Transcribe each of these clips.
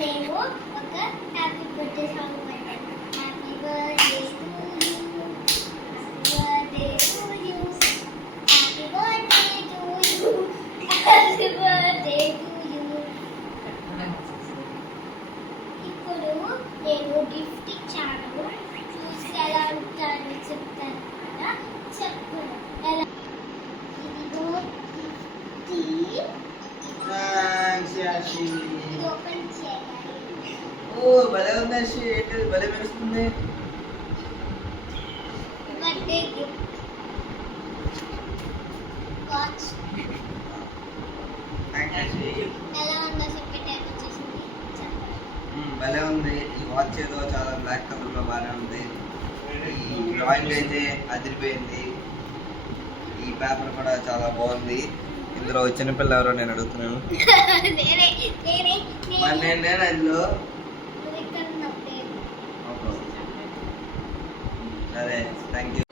మేము ఒక happy birthday song పాడాము. Happy birthday to you, happy birthday to you, happy birthday to you. ఇప్పుడు నేను గిఫ్ట్ ఇచ్చాను, చూసి ఎలా ఉంటారని చెప్తాను కదా. చెప్పు ఎలా. ఇదిగో గిఫ్ట్, థాంక్స్ యాషి. ఇది ఓపెన్ చేయాలి. ఓ భలే ఉంది యాషి, ఏంటి భలే మెరుస్తుంది. Birthday gift watch. Thanks Yashi. ఎలా ఉందో చెప్పే టైం వచ్చేసింది. చెప్పండి. భలే ఉంది. ఈ వాచ్ ఏదో చాలా బ్లాక్ కలర్ లో బాగానే ఉంది. ఈ డ్రాయింగ్ అయితే అదిరిపోయింది. ఈ పేపర్ కూడా చాలా బాగుంది. ఇందులో చిన్నపిల్ల ఎవరో నేను అడుగుతున్నాను. నేనే నేనే మరి నేను ఇందులో నువ్వు ఇక్కడ ఉన్నప్పుడే. ఓకే. సరే థ్యాంక్ యూ.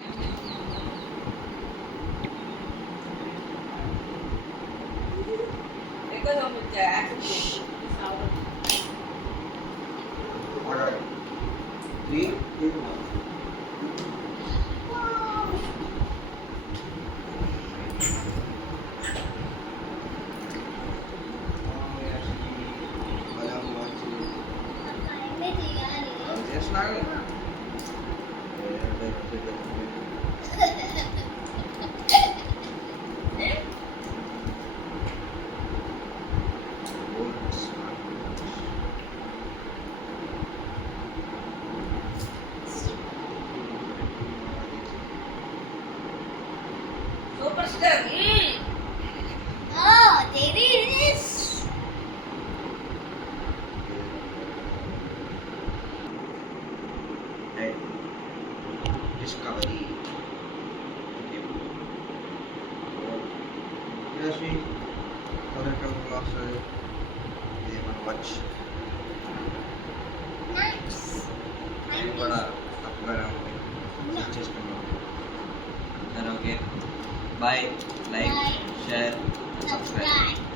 అన్నీ తీయాలి. Super star. Oh, there is. Discovery. Yashi colour colour glass. ఇది మన వాచ్. Nice. ఇది కూడా తప్పగానే ఉంది. సెట్ చేసుకున్నాం. సరే okay bye. Like Bye. Share subscribe. Subscribe.